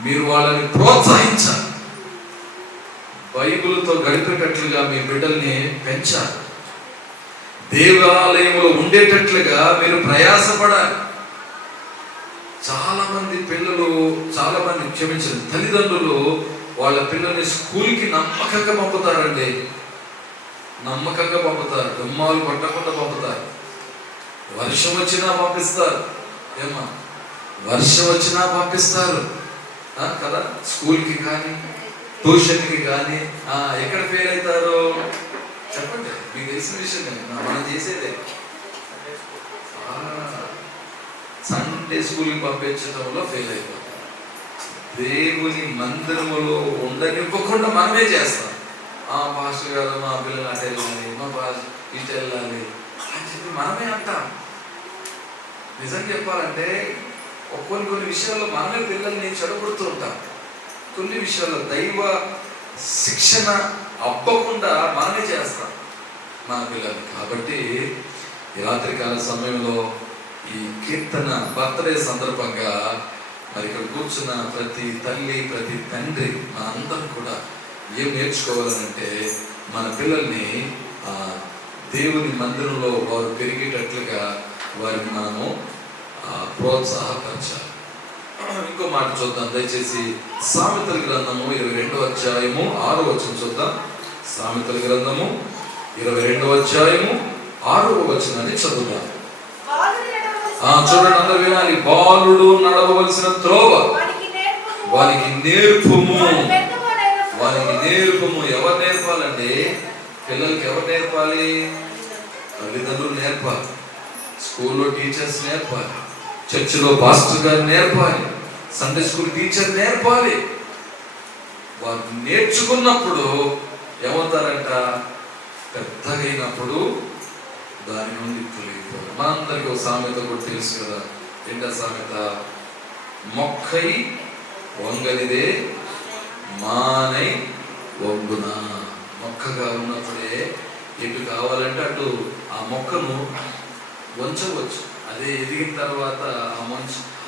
మీరు వాళ్ళని ప్రోత్సహించాలి, బైబిల్తో గడిపేటట్లుగా మీ బిడ్డల్ని పెంచాలి, దేవాలయంలో ఉండేటట్లుగా మీరు ప్రయాసపడాలి. చాలా మంది పిల్లలు, చాలా మంది క్షమించండి, తల్లిదండ్రులు వాళ్ళ పిల్లల్ని స్కూల్కి నమ్మకంగా పంపుతారండి. నమ్మకంగా పంపుతారు, డుమ్మాలు కొట్టకుండా పంపుతారు. వర్షం వచ్చినా పంపిస్తారు. ఏమా వర్షం వచ్చినా పంపిస్తారు కదా, స్కూల్కి కానీ ట్యూషన్కి కానీ. ఎక్కడ ఫెయిల్ అవుతారు చెప్పండి, మీకు తెలిసిన విషయం మనం చేసేదే. సండే స్కూల్కి పంపించడంలో ఫెయిల్ అయిపోతాం. దేవుని మందిరములో ఉండనివ్వకుండా మనమే చేస్తాం. పాస్టర్ గారు మా పిల్లలు అటు వెళ్ళాలి, మా పాస్టర్ ఇటు వెళ్ళాలి అని చెప్పి మనమే అంటాం. నిజం చెప్పాలంటే కొన్ని విషయాల్లో మనమే పిల్లల్ని చెడగొడుతూ ఉంటాం. కొన్ని విషయాల్లో దైవ శిక్షణ అవ్వకుండా మనమే చేస్తాం మన పిల్లలు. కాబట్టి ఈ రాత్రికాల సమయంలో ఈ కీర్తన బర్త్డే సందర్భంగా మరి ఇక్కడ కూర్చున్న ప్రతి తల్లి, ప్రతి తండ్రి, మనందరం కూడా ఏం నేర్చుకోవాలంటే మన పిల్లల్ని దేవుని మందిరంలో వారు పెరిగేటట్లుగా వారిని మనము ప్రోత్సాహపరచాలి. ఇంకో మాట చూద్దాం దయచేసి. సామెతల గ్రంథము 22వ అధ్యాయము 6వ వచనం చూద్దాం. సామెతల గ్రంథము 22వ అధ్యాయము 6వ వచనాన్ని చదువుదాం. చూడండి, అందరూ వినాలి. బాలుడు నడవవలసిన త్రోవ వానికి నేర్పుము. వానికి నేర్పుము. ఎవరు నేర్పాలండి? పిల్లలకి ఎవరు నేర్పాలి? తల్లిదండ్రులు నేర్పాలి, స్కూల్లో టీచర్స్ నేర్పాలి, చర్చిలో పాస్టర్ గారు నేర్పాలి, సండే స్కూల్ టీచర్ నేర్పాలి. వారు నేర్చుకున్నప్పుడు ఏమవుతారంట? పెద్దగైనప్పుడు దాని నుండి తొలగిపోవాలి. మనందరికీ ఒక సామెత కూడా తెలుసు కదా. ఏంటో సామెత? మొక్కై వంగనిదే మానై వంగునా. మొక్కగా ఉన్నప్పుడే ఎటు కావాలంటే అటు ఆ మొక్కను వంచవచ్చు. అదే ఎదిగిన తర్వాత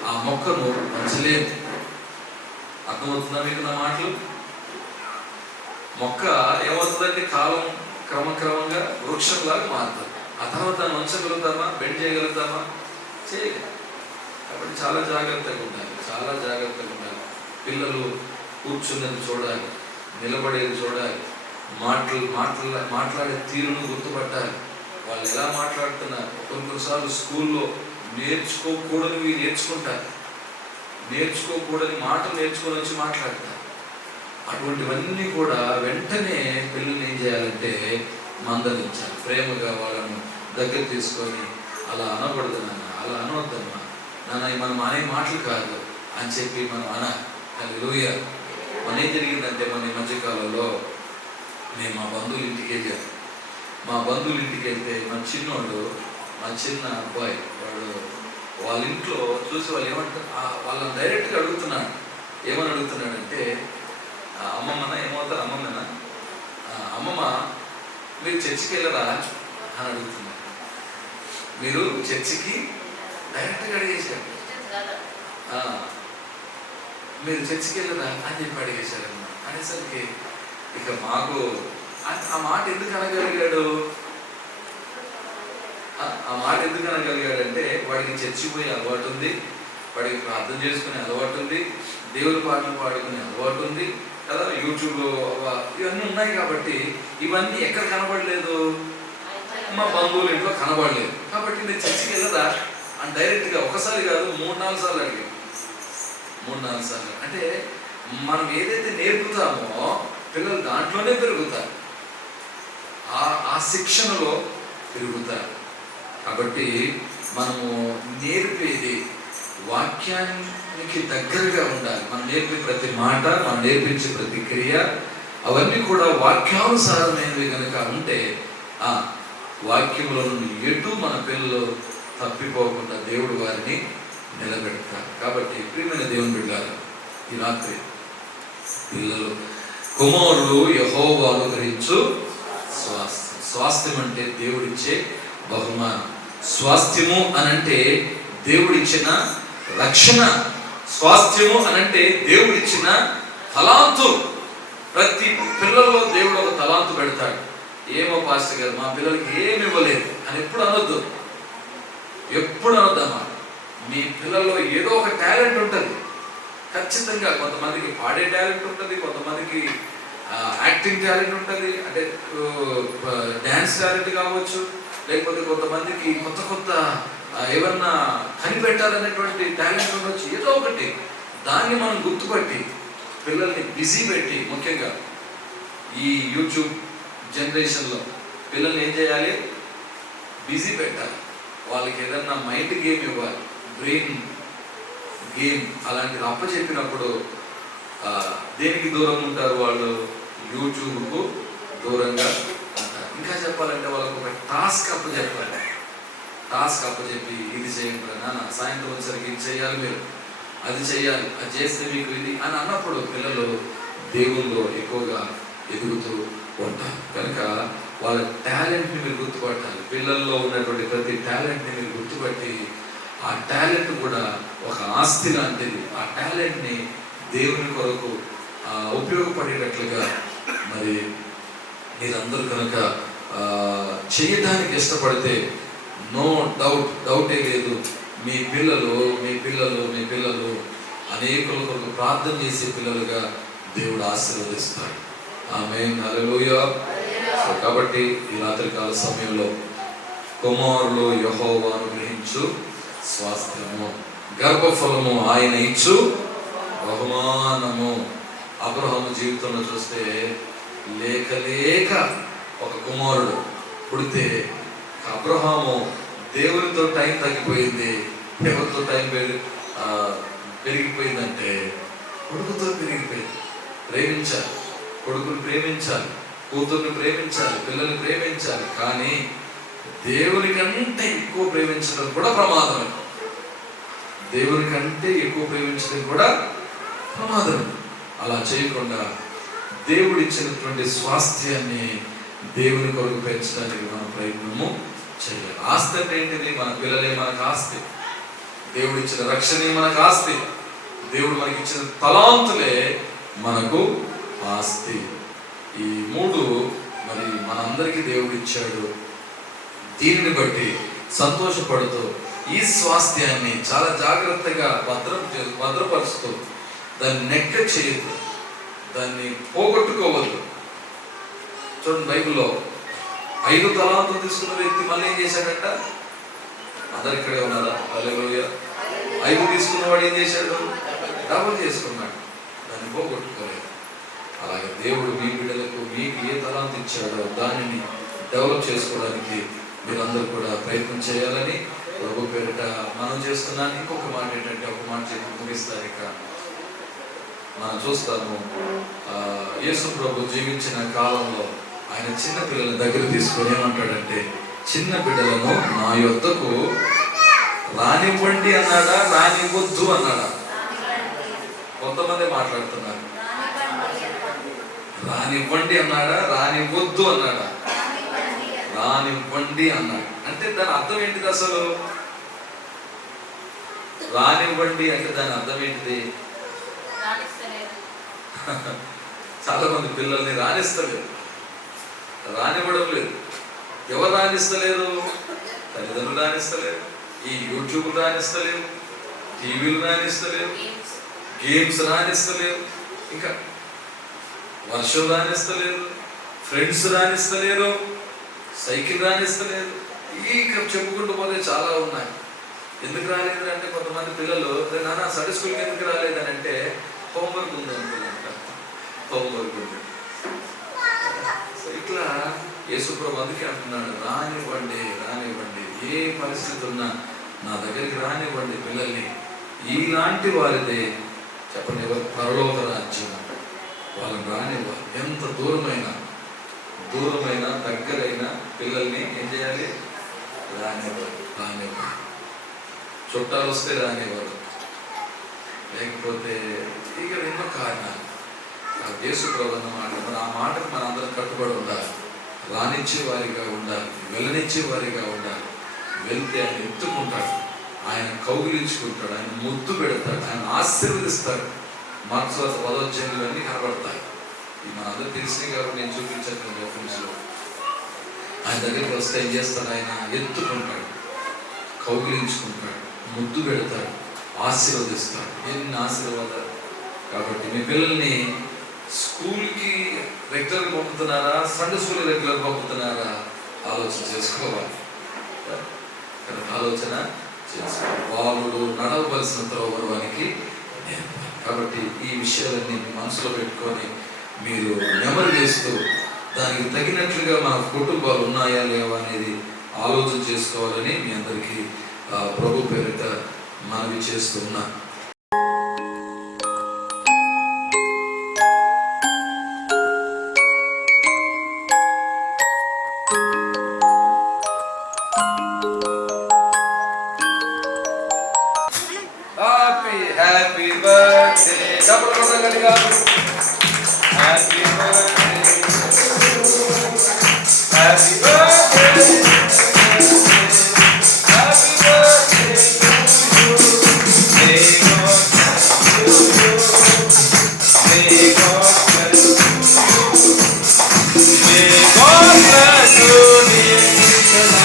ఆ మొక్కను వంచలేదు. అర్థమవుతుందా మీకు నా మాటలు? మొక్క ఏమవుతుందంటే కాలం క్రమక్రమంగా వృక్షంలాగా మారుతుంది. ఆ తర్వాత దాన్ని వంచగలుగుతామా? బెండ్ చేయగలుగుతామా? చేయగలం. కాబట్టి చాలా జాగ్రత్తగా ఉండాలి, చాలా జాగ్రత్తగా ఉండాలి. పిల్లలు కూర్చున్నది చూడాలి, నిలబడేది చూడాలి, మాట్లాడే తీరును గుర్తుపట్టాలి. వాళ్ళు ఎలా మాట్లాడుతున్నారు. కొన్నిసార్లు స్కూల్లో నేర్చుకోకూడనివి నేర్చుకుంటారు, నేర్చుకోకూడని మాటలు నేర్చుకొని వచ్చి మాట్లాడతారు. అటువంటివన్నీ కూడా వెంటనే పిల్లల్ని ఏం చేయాలంటే మందలించాలి, ప్రేమగా వాళ్ళను దగ్గర తీసుకొని అలా అనకూడదు నాన్న, అలా అనవద్దమ్మా నాన్న, మనం అనే మాటలు కాదు అని చెప్పి మనం అనాలి. హల్లెలూయా. మన ఏం జరిగిందంటే మన ఈ మధ్యకాలంలో నేను మా బంధువుల ఇంటికి వెళ్ళాను. మా బంధువుల ఇంటికి వెళ్తే మా చిన్నోడు, మా చిన్న అబ్బాయి, వాడు వాళ్ళ ఇంట్లో చూసి వాళ్ళు ఏమంటారు, వాళ్ళని డైరెక్ట్గా అడుగుతున్నాడు. ఏమని అడుగుతున్నాడంటే, అమ్మమ్మనా ఏమవుతారు? అమ్మమ్మనా? అమ్మమ్మ మీరు చర్చికి వెళ్ళరా అని అడుగుతున్నారు. మీరు చర్చికి డైరెక్ట్గా అడిగేశారు. మీరు చర్చికి వెళ్ళరా అని చెప్పి అడిగేశారన్న. అనేసరికి ఇక మాకు ఆ మాట ఎందుకు అనగలిగాడు? ఆ మాట ఎందుకు అనగలిగాడంటే వాడికి చర్చి పోయే అలవాటు ఉంది, వాడికి ప్రార్థన చేసుకునే అలవాటు ఉంది, దేవుని పాటలు పాడుకునే అలవాటు ఉంది కదా, యూట్యూబ్లో ఇవన్నీ ఉన్నాయి. కాబట్టి ఇవన్నీ ఎక్కడ కనబడలేదు? మా బంధువుల ఇంట్లో కనబడలేదు. కాబట్టి నేను చర్చికి వెళ్ళదా అని డైరెక్ట్గా ఒకసారి కాదు 3-4 సార్లు అడిగాను. 3-4 సార్లు. అంటే మనం ఏదైతే నేర్పుతామో పిల్లలు దాంట్లోనే పెరుగుతారు, ఆ శిక్షణలో పెరుగుతారు. కాబట్టి మనము నేర్పేది వాక్యానికి దగ్గరగా ఉండాలి. మనం నేర్పే ప్రతి మాట, మనం నేర్పించే ప్రతి క్రియ అవన్నీ కూడా వాక్యానుసారమైనవి కనుక ఉంటే ఆ వాక్యముల నుండి ఎటు మన పిల్లలు తప్పిపోకుండా దేవుడు వారిని నిలబెడతారు. కాబట్టి ప్రియమైన దేవుని బిడ్డలారా, ఈ రాత్రి పిల్లలు కుమారులు యెహోవా అనుగ్రహించు స్వాస్థ్యం. స్వాస్థ్యం అంటే దేవుడిచ్చే బహుమానం. స్వాస్థ్యము అనంటే దేవుడిచ్చిన రక్షణ. స్వాస్థ్యము అనంటే దేవుడిచ్చిన తలాంతు. ప్రతి పిల్లల్లో దేవుడు ఒక తలాంతు పెడతాడు. ఏమో పాస్టర్ గారు మా పిల్లలకి ఏమి ఇవ్వలేదు అని ఎప్పుడు అనొద్దు. ఎప్పుడు అనొద్దమ్మా. మీ పిల్లల్లో ఏదో ఒక టాలెంట్ ఉంటుంది ఖచ్చితంగా. కొంతమందికి పాడే టాలెంట్ ఉంటుంది, కొంతమందికి యాక్టింగ్ టాలెంట్ ఉంటుంది, అంటే డ్యాన్స్ టాలెంట్ కావచ్చు, లేకపోతే కొంతమందికి కొత్త కొత్త ఏమన్నా కనిపెట్టాలనేటువంటి టాలెంట్ ఉండొచ్చు. ఏదో ఒకటి దాన్ని మనం గుర్తుపట్టి పిల్లల్ని బిజీ పెట్టి, ముఖ్యంగా ఈ యూట్యూబ్ జనరేషన్లో పిల్లల్ని ఏం చేయాలి? బిజీ పెట్టాలి. వాళ్ళకి ఏదన్నా మైండ్ గేమ్ ఇవ్వాలి, బ్రెయిన్ గేమ్ అలాంటిది అప్పచెప్పినప్పుడు దేనికి దూరం ఉంటారు వాళ్ళు? యూట్యూబ్కు దూరంగా ఉంటారు. ఇంకా చెప్పాలంటే వాళ్ళకు ఒక టాస్క్ అప్పచెప్పాలి. టాస్క్ అప్పచెప్పి ఇది చేయండి నాన్న, సాయంత్రం వచ్చేసరికి ఇది చేయాలి, మీరు అది చేయాలి, అది చేస్తే మీకు ఇది అని అన్నప్పుడు పిల్లలు దేవుల్లో ఎక్కువగా ఎదుగుతూ ఉంటారు. కనుక వాళ్ళ టాలెంట్ని మీరు గుర్తుపట్టాలి. పిల్లల్లో ఉన్నటువంటి ప్రతి టాలెంట్ని మీరు గుర్తుపట్టి ఆ టాలెంట్ కూడా ఒక ఆస్తి లాంటిది. ఆ టాలెంట్ని దేవుని కొరకు ఉపయోగపడేటట్లుగా మరి మీరందరూ కనుక చేయడానికి ఇష్టపడితే నో డౌటే లేదు, మీ పిల్లలు అనేకుల కొరకు ప్రార్థన చేసే పిల్లలుగా దేవుడు ఆశీర్వదిస్తాడు. ఆమేన్, హల్లెలూయా. కాబట్టి ఈ రాత్రికాల సమయంలో కుమారులు యెహోవా అనుగ్రహించు స్వాస్థ్యము, గర్భఫలము ఆయన ఇచ్చు బహుమానము. అబ్రహాము జీవితంలో చూస్తే లేక ఒక కుమారుడు పుడితే అబ్రహాము దేవునితో టైం తగ్గిపోయింది. ఎవరితో టైం పెరిగిపోయిందంటే కొడుకుతో పెరిగిపోయింది. ప్రేమించాలి, కొడుకుని ప్రేమించాలి, కూతుర్ని ప్రేమించాలి, పిల్లల్ని ప్రేమించాలి. కానీ దేవుని కంటే ఎక్కువ ప్రేమించడం కూడా ప్రమాదమే. దేవుని కంటే ఎక్కువ ప్రేమించడం కూడా ప్రమాదమే. అలా చేయకుండా దేవుడు ఇచ్చినటువంటి స్వాస్థ్యాన్ని దేవుని కొరకు పెంచడానికి మనం ప్రయత్నము చేయాలి. ఆస్తి అంటే ఏంటిది? మన పిల్లలే మనకు ఆస్తి. దేవుడు ఇచ్చిన రక్షణే మనకు ఆస్తి. దేవుడు మనకి ఇచ్చిన తలాంతులే మనకు ఆస్తి. ఈ మూడు మరి మనందరికీ దేవుడు ఇచ్చాడు. దీనిని బట్టి సంతోషపడుతూ ఈ స్వాస్థ్యాన్ని చాలా జాగ్రత్తగా భద్రపరుస్తూ దాన్ని నెగ్గ చేయొద్దు, దాన్ని పోగొట్టుకోవద్దు. చూడండి, బైబిల్లో 5 తలాంతులు తీసుకున్న వ్యక్తి మళ్ళీ ఏం చేశాడంట? అందరు ఇక్కడే ఉన్నారా? హల్లెలూయా. 5 తీసుకున్నవాడు ఏం చేశాడు? డబుల్ చేసుకున్నాడు, దాన్ని పోగొట్టుకోలేదు. అలాగే దేవుడు మీ బిడ్డలకు మీకు ఏ తలాంతు ఇచ్చాడో దానిని డెవలప్ చేసుకోవడానికి మీరందరూ కూడా ప్రయత్నం చేయాలని ప్రభు పేరిట మనం చేస్తున్నాను. ఇంకొక మాట ఏంటంటే, ఒక మాట చెప్పి ముగిస్తారు. ఇక మనం చూస్తాము, యేసు ప్రభు జీవించిన కాలంలో ఆయన చిన్న పిల్లల దగ్గర తీసుకొని ఏమంటాడంటే, చిన్న బిడ్డలను నా యొద్దకు రానివ్వండి అన్నాడా, రానివ్వద్దు అన్నాడా? కొంతమంది మాట్లాడుతున్నారు. రానివ్వండి అన్నాడా, రానివ్వద్దు అన్నాడా? రానివ్వండి అన్నాడు. అంటే దాని అర్థం ఏంటిది అసలు? రానివ్వండి అంటే దాని అర్థం ఏంటిది? చాలా మంది పిల్లల్ని రానిస్తలేదు, రానివ్వడం లేదు. ఎవరు రానిస్తలేరు? తల్లిదండ్రులు రానిస్తలేరు, ఈ యూట్యూబ్ రానిస్తలేవు, టీవీలు రానిస్తలేవు, గేమ్స్ రానిస్తలేవు, ఇంకా వర్షం రానిస్తలేదు, ఫ్రెండ్స్ రానిస్తలేరు, సైకిల్ రానిస్తలేదు. ఇక చెప్పుకుంటూ పోతే చాలా ఉన్నాయి. ఎందుకు రాలేదు అంటే, కొంతమంది పిల్లలు నాన్న సండే స్కూల్కి ఎందుకు రాలేదని అంటే హోంవర్క్ ఉంది అనుకున్నాక, హోంవర్క్ ఉంది. సో ఇట్లా యేసుప్రభు అందుకే అంటున్నాడు, రానివ్వండి, రానివ్వండి, ఏ పరిస్థితి ఉన్నా నా దగ్గరికి రానివ్వండి పిల్లల్ని. ఇలాంటి వారిదే చెప్పండి ఎవరు? పరలోక రాజ్యం. వాళ్ళని రానివ్వాలి. ఎంత దూరమైన దగ్గరైన పిల్లల్ని ఏం చేయాలి? రానివ్వాలి. చుట్టాలు వస్తే రానివ్వరు, లేకపోతే ఇక ఎన్నో కారణాలు. యేసు ప్రభువు అన్న మాట, మరి ఆ మాటకు మన అందరం కట్టుబడి ఉండాలి. రానిచ్చే వారిగా ఉండాలి, వెళ్ళనిచ్చే వారిగా ఉండాలి. వెళ్తే ఆయన ఎత్తుకుంటాడు, ఆయన కౌగిలించుకుంటాడు, ఆయన ముద్దు పెడతాడు, ఆయన ఆశీర్వదిస్తాడు. మార్క్స్ 10వ అధ్యాయంలో అన్నీ కనబడతాయి. ఇది మన అందరూ తెలిసినాయి కాబట్టి నేను చూపించాను రెఫరెన్స్లో. ఆయన దగ్గరికి వస్తే ఏం చేస్తాడు? ఆయన ఎత్తుకుంటాడు, కౌగిలించుకుంటాడు, ముద్దు పెడతాడు, ఆశీర్వదిస్తాడు. ఎన్ని ఆశీర్వాదాలు! కాబట్టి మీ పిల్లల్ని స్కూల్కి రెగ్యులర్గా పంపుతున్నారా, సండే స్కూల్ రెగ్యులర్గా పంపుతున్నారా? ఆలోచన చేసుకోవాలి. ఆలోచన చేసుకోవాలి. వాళ్ళు నడవలసిన త్రోవడానికి నేర్పాలి. కాబట్టి ఈ విషయాలన్నీ మనసులో పెట్టుకొని మీరు నెమరు వేస్తూ దానికి తగినట్లుగా మన కుటుంబాలు ఉన్నాయా లేవా అనేది ఆలోచన చేసుకోవాలని మీ అందరికీ ప్రభు పేరిట మనవి చేస్తున్నా. హ్యాపీ బర్త్డే డబుల్ కొట్టగలిగా. Happy birthday, happy birthday, happy birthday to you. May God bless you, may God bless you, may God bless you dear Krishna.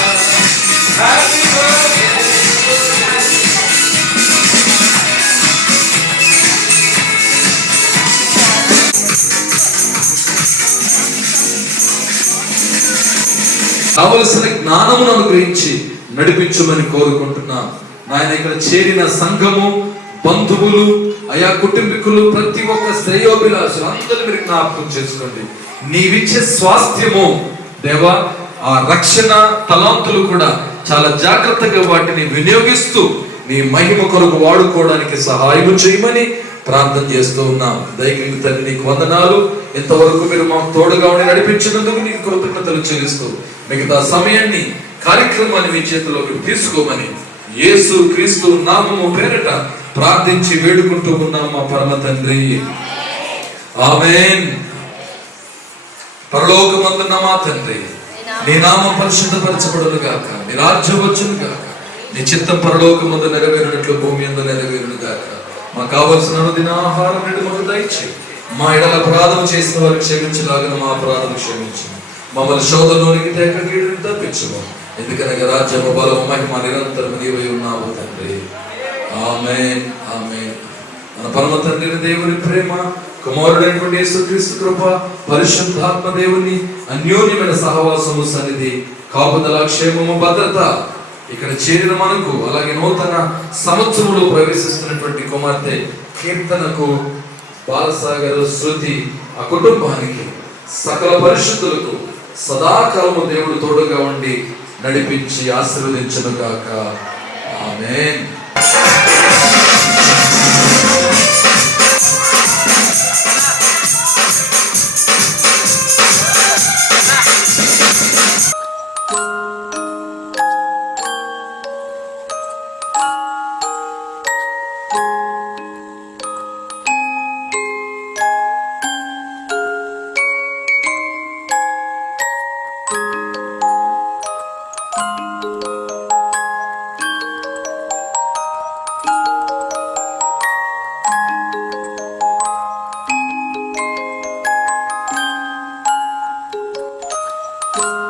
Happy birthday. కావలసిన జ్ఞానమును అనుగ్రహించి నడిపించమని కోరుకుంటున్నాం. నాయన ఇక్కడ చేరిన సంఘము, బంధువులు, అయా కుటుంబీకులు, ప్రతి ఒక్క శ్రేయోభిలాషులు అందరూ మీరు జ్ఞాపకం చేసుకోండి. నీవిచ్చే స్వాస్థ్యము దేవా, ఆ రక్షణ తలాంతులు కూడా చాలా జాగ్రత్తగా వాటిని వినియోగిస్తూ నీ మహిమ కొరకు వాడుకోవడానికి సహాయం చేయమని ప్రార్థన చేస్తూ ఉన్నాం. దయగలిగిన తండ్రి నీకు వందనాలు. ఇంతవరకు మీరు మాకు తోడుగా ఉండి నడిపించినందుకు నీకు కృతజ్ఞతలు చెల్లిస్తూ మిగతా సమయాన్ని కార్యక్రమాన్ని మీ చేతిలోకి తీసుకోమని యేసు క్రీస్తు నామము పేరిట ప్రార్థించి వేడుకుంటూ ఉన్నాం మా పరమ తండ్రి. ఆమేన్. పరలోకమందున్న మా తండ్రి, నీ నామం పరిశుద్ధపరచబడును గాక, నీ రాజ్యం వచ్చును గాక, నీ చిత్తం పరలోకమందు నెరవేరినట్లు భూమి యందు నెరవేరును గాక. మాకు కావలసిన అనుదిన ఆహారం నేడు మాకు దయచేయి. మా ఎడల అపరాధం చేసిన వారికి క్షమించలాగిన మా అపరాధం క్షమించు. మమ్మల్ని శోధనలోనికి తేక కీడుని తప్పించుము. ఎందుకనగా రాజ్యము, బలము, మహిమ నిరంతరం నీవై ఉన్నావు తండ్రి. ఆమేన్. ఆమేన్. మన పరమ తండ్రి దేవుని ప్రేమ, కుమారుడైనటువంటి యేసుక్రీస్తు కృప, పరిశుద్ధాత్మ దేవుని అన్యోన్యమైన సహవాసము, సన్నిధి, కాపుదల, క్షేమము, భద్రత ఇక్కడ చేరిన మనకు, అలాగే నూతన సంవత్సరంలో ప్రవేశిస్తున్నటువంటి కుమార్తె కీర్తనకు, బాలసాగర్, శృతి, ఆ కుటుంబానికి, సకల పరిశుద్ధులకు సదాకాలము దేవుడు తోడుగా ఉండి నడిపించి ఆశీర్వదించును గాక. ఆమేన్. you.